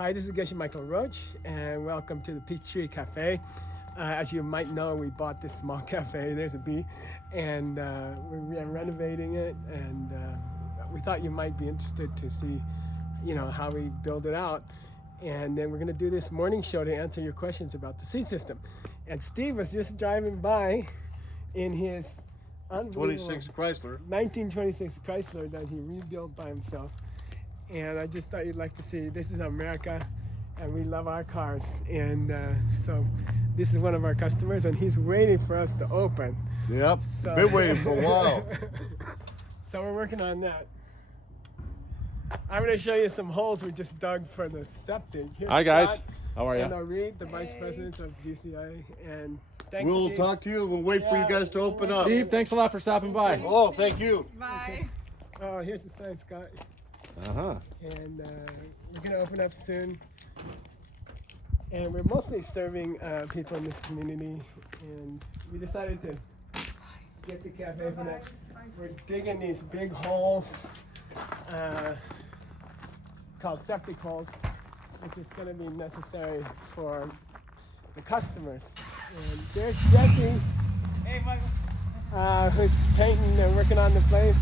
Hi, this is Geshe Michael Roach, and welcome to the Peachtree Cafe. As you might know, we bought this small cafe, there's a B, and we're renovating it, and we thought you might be interested to see, how we build it out. And then we're going to do this morning show to answer your questions about the seed system. And Steve was just driving by in his 26 Chrysler. 1926 Chrysler that he rebuilt by himself. And I just thought you'd like to see, this is America, and we love our cars. And so this is one of our customers, and he's waiting for us to open. Yep, So, been waiting for a while. So we're working on that. I'm going to show you some holes we just dug for the septic. Here's Hi guys, Scott how are and you? Reed, the vice presidents of DCI. And thanks, We'll Steve. talk to you. We'll wait for you guys to open up. Steve, thanks a lot for stopping by. Oh, thank you. Bye. Oh, here's the sign, Scott. Uh-huh. And we're going to open up soon. And we're mostly serving people in this community. And we decided to get the cafe for that. We're digging these big holes called septic holes, which is going to be necessary for the customers. And there's Jesse, Hey, Michael. who's painting and working on the place.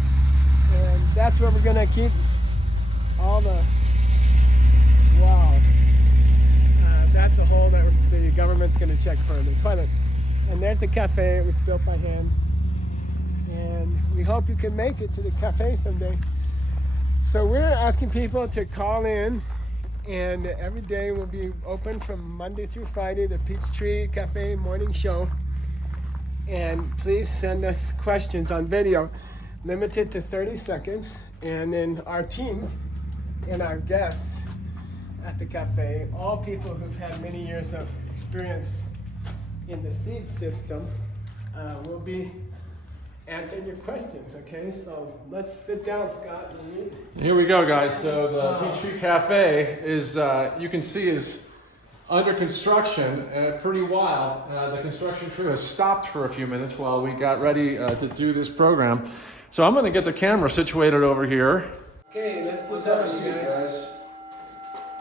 And that's where we're going to keep all the, wow. That's a hole that the government's going to check for the toilet. And there's the cafe. It was built by hand. And we hope you can make it to the cafe someday. So we're asking people to call in, and every day will be open from Monday through Friday, the Peachtree Cafe Morning Show. And please send us questions on video, limited to 30 seconds. And then our team and our guests at the cafe, all people who've had many years of experience in the seed system, will be answering your questions, okay? So let's sit down, Scott. And Reed. Here we go, guys. So the Peachtree Cafe is, you can see, is under construction. Pretty wild. The construction crew has stopped for a few minutes while we got ready to do this program. So I'm going to get the camera situated over here. Okay, let's get started, guys.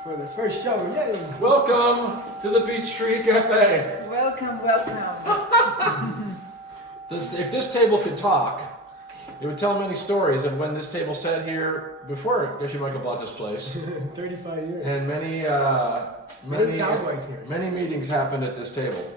For the first show, yay! Welcome to the Peachtree Cafe. Welcome, welcome. If this table could talk, it would tell many stories of when this table sat here before Geshe Michael bought this place. 35 years. And many cowboys here. Many meetings happened at this table.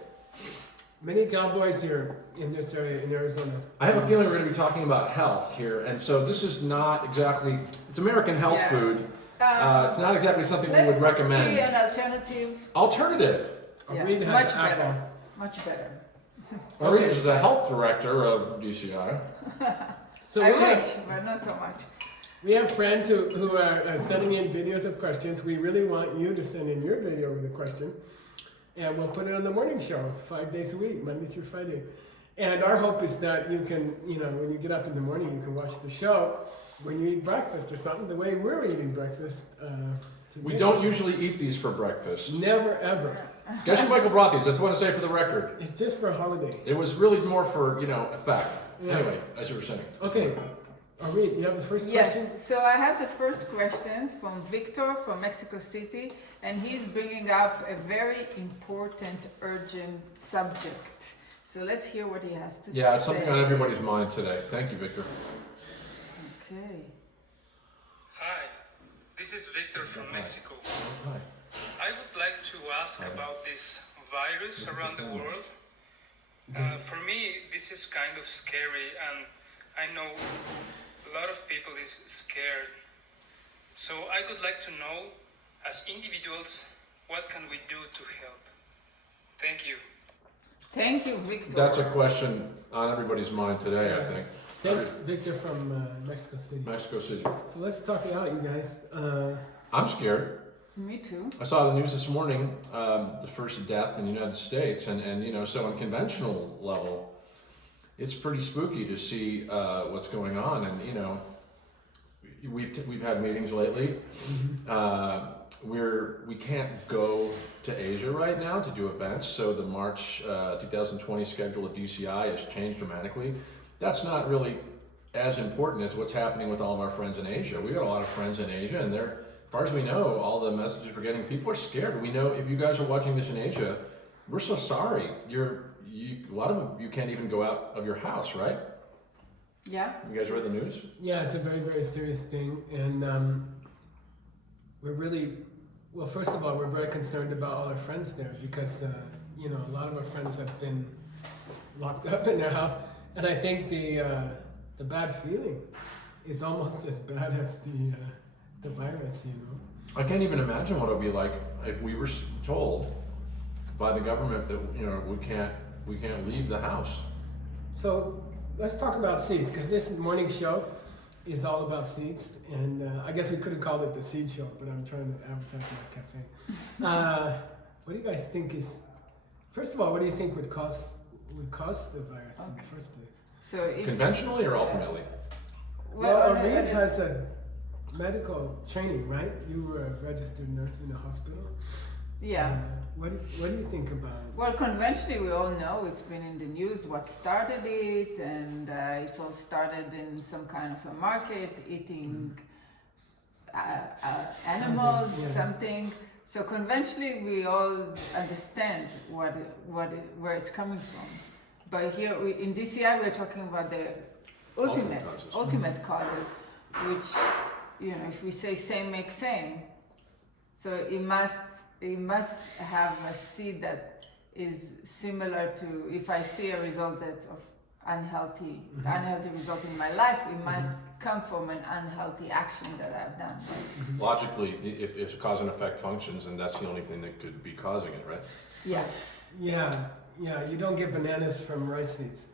Many cowboys here in this area in Arizona. I have a feeling we're going to be talking about health here, and so this is not exactly, it's American health Yeah. food. It's not exactly something we would Let's recommend. see an alternative. Alternative. Yeah, Reed has much apple. better. Much better. Marie is the health director of DCI. So I we have, wish, but not so much. we have friends who are sending in videos of questions. We really want you to send in your video with a question. And we'll put it on the morning show 5 days a week, Monday through Friday. And our hope is that you can, when you get up in the morning, you can watch the show when you eat breakfast or something, the way we're eating breakfast. We today. don't usually eat these for breakfast. Never, ever. Geshe Michael brought these, I just want to say for the record. It's just for a holiday. It was really more for, effect. Yeah. Anyway, as you were saying. Okay. Reed, you have the first question? Yes, so I have the first question from Victor from Mexico City, and he's bringing up a very important, urgent subject. So let's hear what he has to say. Yeah, it's something on everybody's mind today. Thank you, Victor. Okay. Hi, this is Victor from Mexico. Hi. I would like to ask about this virus around the world. For me, this is kind of scary, and I know a lot of people is scared. So I would like to know, as individuals, what can we do to help? Thank you. Thank you, Victor. That's a question on everybody's mind today, I think. Thanks, Victor from Mexico City. Mexico City. So let's talk it out, you guys. I'm scared. Me too. I saw the news this morning, the first death in the United States, and so on conventional level, it's pretty spooky to see what's going on, and we've had meetings lately. We can't go to Asia right now to do events, so the March 2020 schedule at DCI has changed dramatically. That's not really as important as what's happening with all of our friends in Asia. We've got a lot of friends in Asia, and they're far as we know, all the messages we're getting, people are scared. We know if you guys are watching this in Asia, we're so sorry. A lot of you can't even go out of your house, right? Yeah. You guys read the news? Yeah, it's a very, very serious thing. And we're really, well, first of all, we're very concerned about all our friends there because, a lot of our friends have been locked up in their house. And I think the bad feeling is almost as bad as the virus, I can't even imagine what it would be like if we were told by the government that we can't leave the house. So let's talk about seeds, because this morning show is all about seeds, and I guess we could have called it the seed show, but I'm trying to advertise my cafe. What do you guys think is? First of all, what do you think would cause the virus in the first place? So if, Conventionally or ultimately? Well, it Reed is- has a medical training, right? You were a registered nurse in a hospital. yeah. What do you think about it? Well, conventionally, we all know it's been in the news what started it, and it's all started in some kind of a market, eating animals, yeah. something. So conventionally, we all understand where it's coming from. But here in DCI, we're talking about the ultimate causes, which, if we say same makes same, so it must have a seed that is similar to, if I see a result of unhealthy result in my life, it must come from an unhealthy action that I've done. Logically, if cause and effect functions, then that's the only thing that could be causing it, right? Yeah. Yeah, you don't get bananas from rice seeds.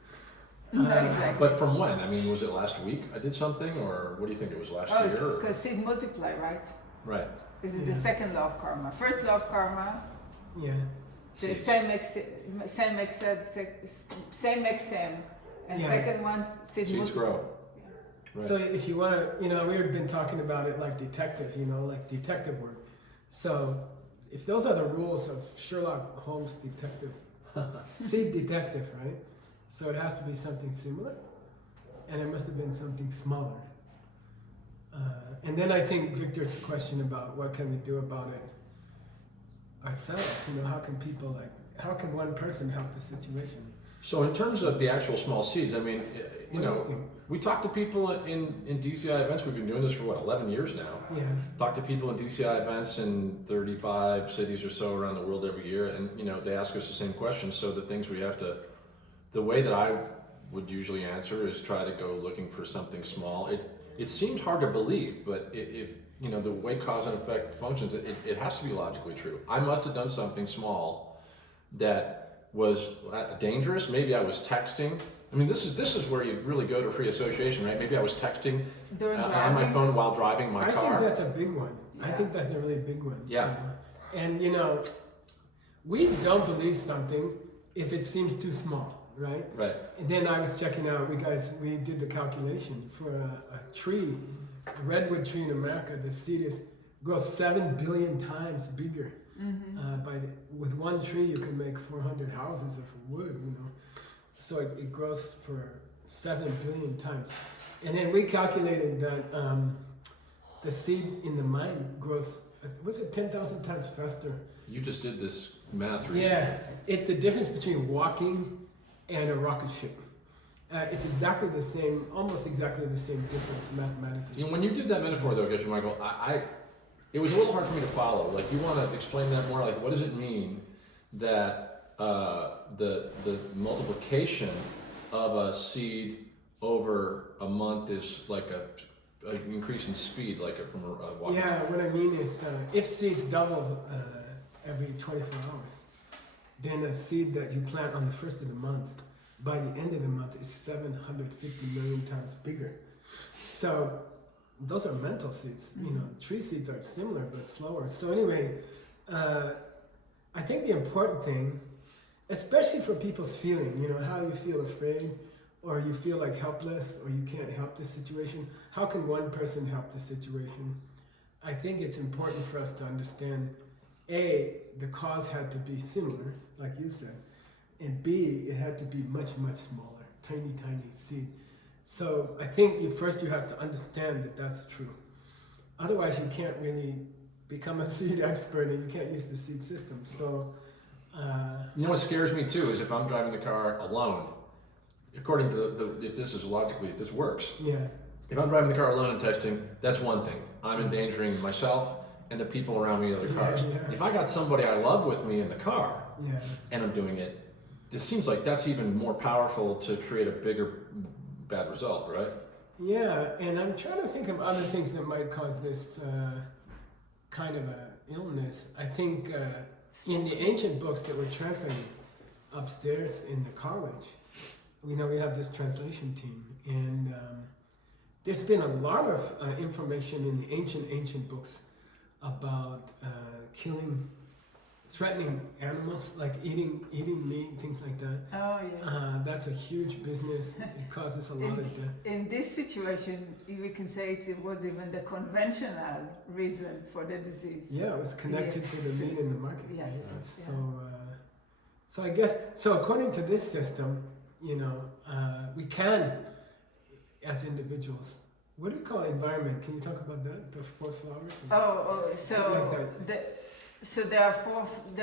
Exactly. But from when? I mean, was it last week I did something, or what do you think it was last year? Or? Because seed multiply, right? Right. This is the second law of karma. First law of karma, Yeah. the Seeds. same makes same, and Yeah. second one seed Seeds multiply. grow. Right. So if you want to, we've been talking about it like detective, like detective work. So if those are the rules of Sherlock Holmes detective, seed detective, right? So it has to be something similar, and it must have been something smaller. And then I think Victor's question about what can we do about it ourselves, how can one person help the situation? So in terms of the actual small seeds, I mean, What do you think? we talk to people in DCI events. We've been doing this for 11 years now. Yeah. Talk to people in DCI events in 35 cities or so around the world every year, and they ask us the same questions. So the way that I would usually answer is try to go looking for something small. It seems hard to believe, but if the way cause and effect functions, it has to be logically true. I must have done something small that was dangerous. Maybe I was texting. I mean, this is where you really go to free association, right? Maybe I was texting During on my driving? phone while driving my I car. think that's a big one. I Yeah. think that's a really big one. Yeah. And we don't believe something if it seems too small, right? Right. And then I was checking out. We did the calculation for a tree, a redwood tree in America. The seed grows 7 billion times bigger. With one tree, you can make 400 houses of wood. So it grows for 7 billion times. And then we calculated that the seed in the mind grows, was it 10,000 times faster? You just did this math recently. Yeah, it's the difference between walking and a rocket ship. It's exactly the same, almost exactly the same difference mathematically. When you did that metaphor, though, Geshe Michael, it was a little hard for me to follow. Like, you want to explain that more? Like, what does it mean that the multiplication of a seed over a month is like an increase in speed, like from a walking? Yeah, what I mean is, if seeds double every 24 hours, then a seed that you plant on the first of the month, by the end of the month, is 750 million times bigger. So those are mental seeds. Tree seeds are similar but slower. So anyway, I think the important thing, especially for people's feeling, how you feel afraid, or you feel like helpless, or you can't help the situation. How can one person help the situation? I think it's important for us to understand, A, the cause had to be similar, like you said, and B, it had to be much, much smaller, tiny, tiny seed. So I think first you have to understand that that's true. Otherwise, you can't really become a seed expert, and you can't use the seed system. So, You know what scares me too is if I'm driving the car alone. According to if this is logically, if this works. yeah, If I'm driving the car alone and texting, that's one thing. I'm endangering myself and the people around me in other cars. Yeah. If I got somebody I love with me in the car yeah, and I'm doing it, it seems like that's even more powerful to create a bigger bad result, right? yeah. And I'm trying to think of other things that might cause this kind of a illness. I think in the ancient books that were translated upstairs in the college, we have this translation team, and there's been a lot of information in the ancient books about threatening animals, like eating meat, things like that. Oh yeah. That's a huge business. It causes a lot of death. In this situation, we can say it was even the conventional reason for the disease. Yeah, it was connected Yes. to the meat in the market. Yes, Yeah, yeah. So I guess according to this system, we can, as individuals. What do you call environment? Can you talk about that? The 4 flowers? So like so there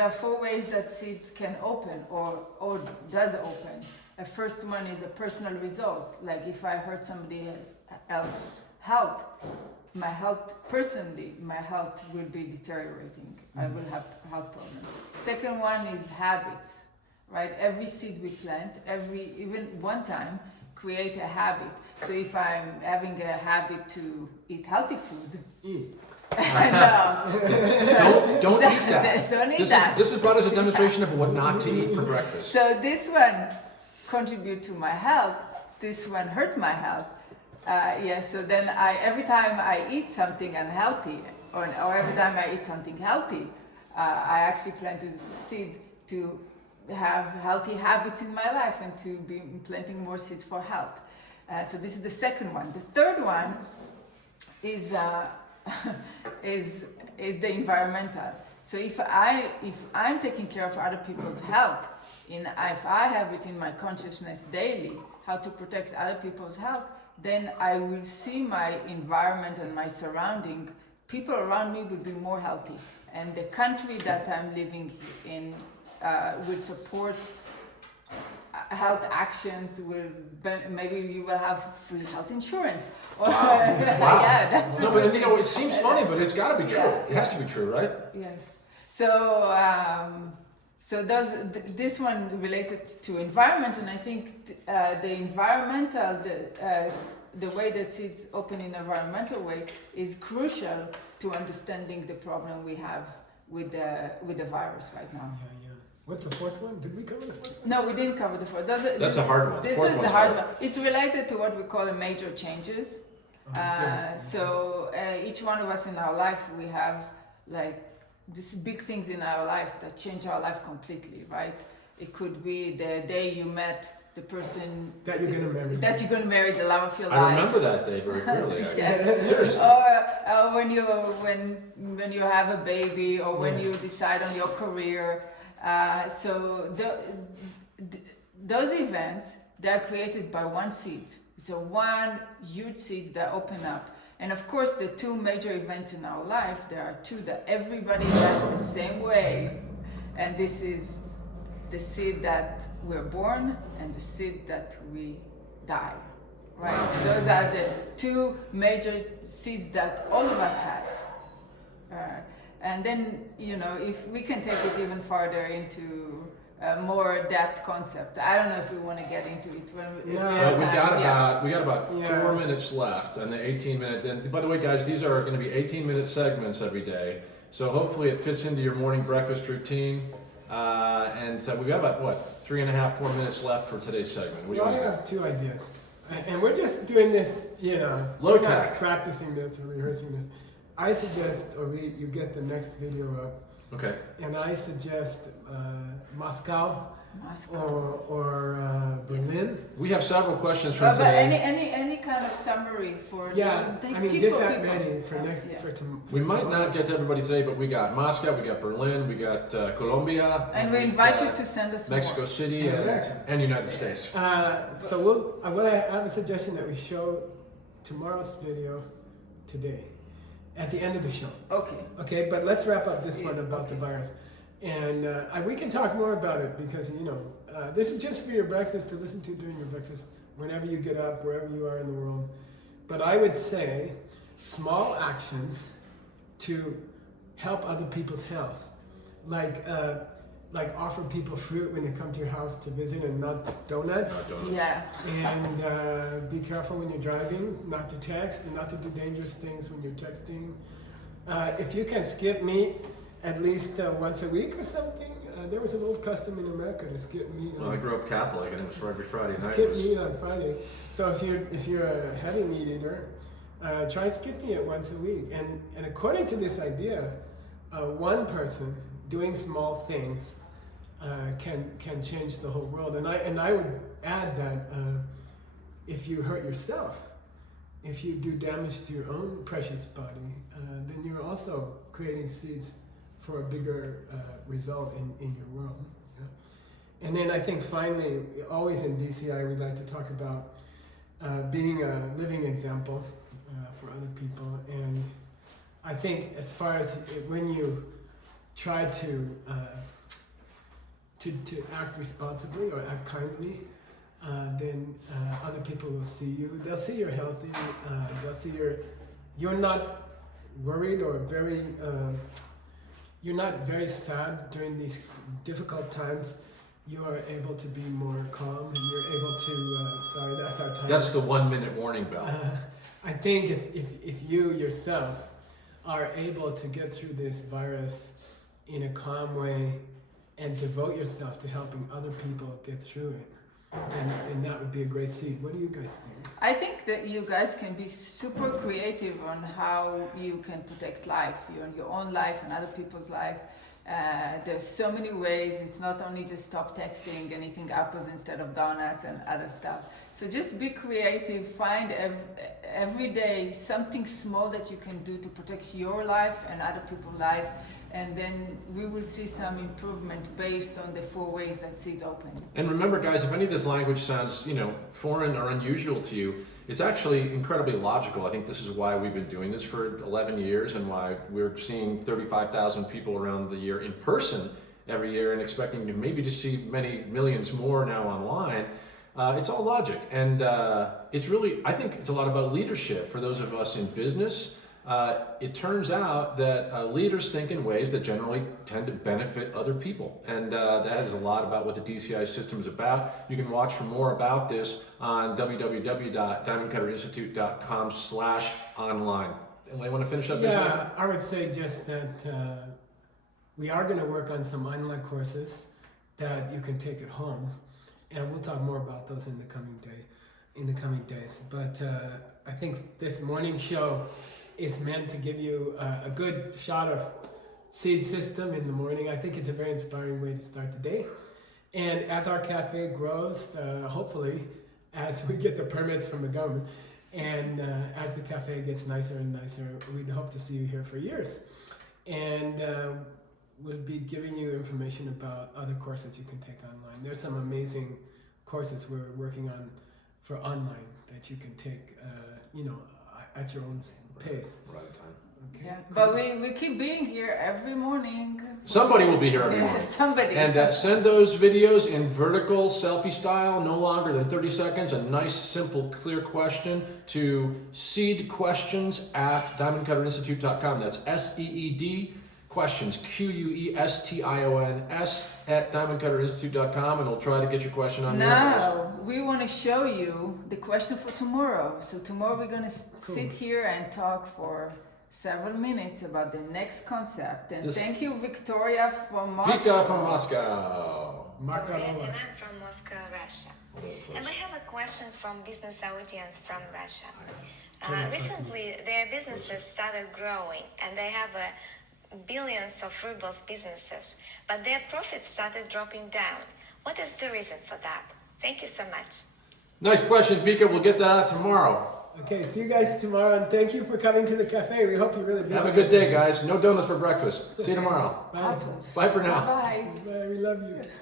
are four ways that seeds can open or does open. The first one is a personal result. Like if I hurt somebody else health, my health will be deteriorating. I will have health problems. Second one is habits, right? Every seed we plant, even one time, create a habit. So if I'm having a habit to eat healthy food, Don't eat that. Don't eat this that. This is brought as a demonstration of what not to eat for breakfast. So this one contribute to my health. This one hurt my health. So then every time I eat something unhealthy, or every time I eat something healthy, I actually planted a seed to have healthy habits in my life and to be planting more seeds for health. So this is the second one. The third one is the environmental. So if I'm taking care of other people's health, if I have it in my consciousness daily, how to protect other people's health, then I will see my environment and my surrounding, people around me will be more healthy. And the country that I'm living in will support health actions. Maybe you will have free health insurance. Or, Wow. Yeah, that's No, but it seems funny, but it's got to be true. Yeah, It has to be true, right? Yes. So this one related to environment, and I think the environmental, the way that seeds open in an environmental way is crucial to understanding the problem we have with the virus right now. Yeah. What's the fourth one? Did we cover the fourth one? No, we didn't cover the fourth. That's a hard one. This Fourth is one's a hard one. It's related to what we call the major changes. So each one of us in our life, we have like these big things in our life that change our life completely, right? It could be the day you met the person that you're gonna marry. The love of your life. I remember that day very clearly. Yes. Seriously. Or when you have a baby, or when you decide on your career. So those events, they're created by one seed. It's a one huge seed that open up. And of course, the two major events in our life, there are two that everybody has the same way. And this is the seed that we're born and the seed that we die, right? Those are the two major seeds that all of us has. And then, if we can take it even farther into a more depth concept. I don't know if we want to get into it. We got about 4 minutes left on the 18-minute. And by the way, guys, these are going to be 18-minute segments every day. So hopefully it fits into your morning breakfast routine. And so we've got about 3.5, 4 minutes left for today's segment. I have 2 ideas. And we're just doing this, Low we're tech. not practicing this or rehearsing this. I suggest, you get the next video up. Okay. And I suggest Moscow. or Berlin. We have several questions from But today. any kind of summary for Yeah, the I mean, tip get for that people. ready for next Yeah. for We might not get to everybody today, but we got Moscow, we got Berlin, we got Colombia, And we invite you to send us Mexico more. City, and United States. So I have a suggestion that we show tomorrow's video today. at the end of the show. Okay. Okay, but let's wrap up this one about the virus. And we can talk more about it because, this is just for your breakfast to listen to during your breakfast, whenever you get up, wherever you are in the world. But I would say small actions to help other people's health. Like offer people fruit when they come to your house to visit and not donuts. Yeah. And be careful when you're driving, not to text and not to do dangerous things when you're texting. If you can skip meat at least once a week or something, there was an old custom in America to skip meat. Well, I grew up Catholic, and it was for every Friday night. Skip meat on Friday. So if you're a heavy meat eater, try skipping it once a week. And according to this idea, one person doing small things can change the whole world. And I would add that if you hurt yourself, if you do damage to your own precious body, then you're also creating seeds for a bigger result in your world. Yeah? And then I think finally, always in DCI, we like to talk about being a living example for other people. And I think as far as when you try to act responsibly or act kindly, then other people will see you. They'll see you're healthy. They'll see you're not worried or you're not very sad during these difficult times. You are able to be more calm, and you're able to. Sorry, that's our time. That's the 1 minute warning bell. I think if you yourself are able to get through this virus in a calm way and devote yourself to helping other people get through it, then that would be a great seed. What do you guys think? I think that you guys can be super creative on how you can protect life, your own life and other people's life. There's so many ways. It's not only just stop texting and eating apples instead of donuts and other stuff. So just be creative. Find every day something small that you can do to protect your life and other people's life. And then we will see some improvement based on the 4 ways that seeds open. And remember, guys, if any of this language sounds, foreign or unusual to you, it's actually incredibly logical. I think this is why we've been doing this for 11 years and why we're seeing 35,000 people around the year in person every year and expecting maybe to see many millions more now online. It's all logic. And it's really, I think it's a lot about leadership for those of us in business. It turns out that leaders think in ways that generally tend to benefit other people. And that is a lot about what the DCI system is about. You can watch for more about this on www.diamondcutterinstitute.com/online. And I want to finish up. Yeah, I would say just that we are going to work on some online courses that you can take at home. And we'll talk more about those in the coming days. But I think this morning show is meant to give you a good shot of seed system in the morning. I think it's a very inspiring way to start the day. And as our cafe grows, hopefully, as we get the permits from the government, and as the cafe gets nicer and nicer, we'd hope to see you here for years. And we'll be giving you information about other courses you can take online. There's some amazing courses we're working on for online that you can take, at your own pace. Right time. Okay. Yeah, but we keep being here every morning. Somebody will be here every morning. Somebody. And send those videos in vertical selfie style, no longer than 30 seconds. A nice, simple, clear question to seedquestions@diamondcutterinstitute.com. That's SEED questions, QUESTIONS @diamondcutterinstitute.com, and we'll try to get your question on there. Now, we want to show you the question for tomorrow. So tomorrow we're going to sit here and talk for several minutes about the next concept. And thank you, Victoria from Moscow. Vika from Moscow. Victoria, and I'm from Moscow, Russia. And we have a question from business audience from Russia. Recently, their businesses started growing, and they have billions of rubles businesses, but their profits started dropping down. What is the reason for that? Thank you so much. Nice question, Vika. We'll get that out tomorrow. Okay, see you guys tomorrow, and thank you for coming to the cafe. We hope you really Have a good day, guys. No donuts for breakfast. See you tomorrow. Bye. Bye for now. Bye. Bye. We love you.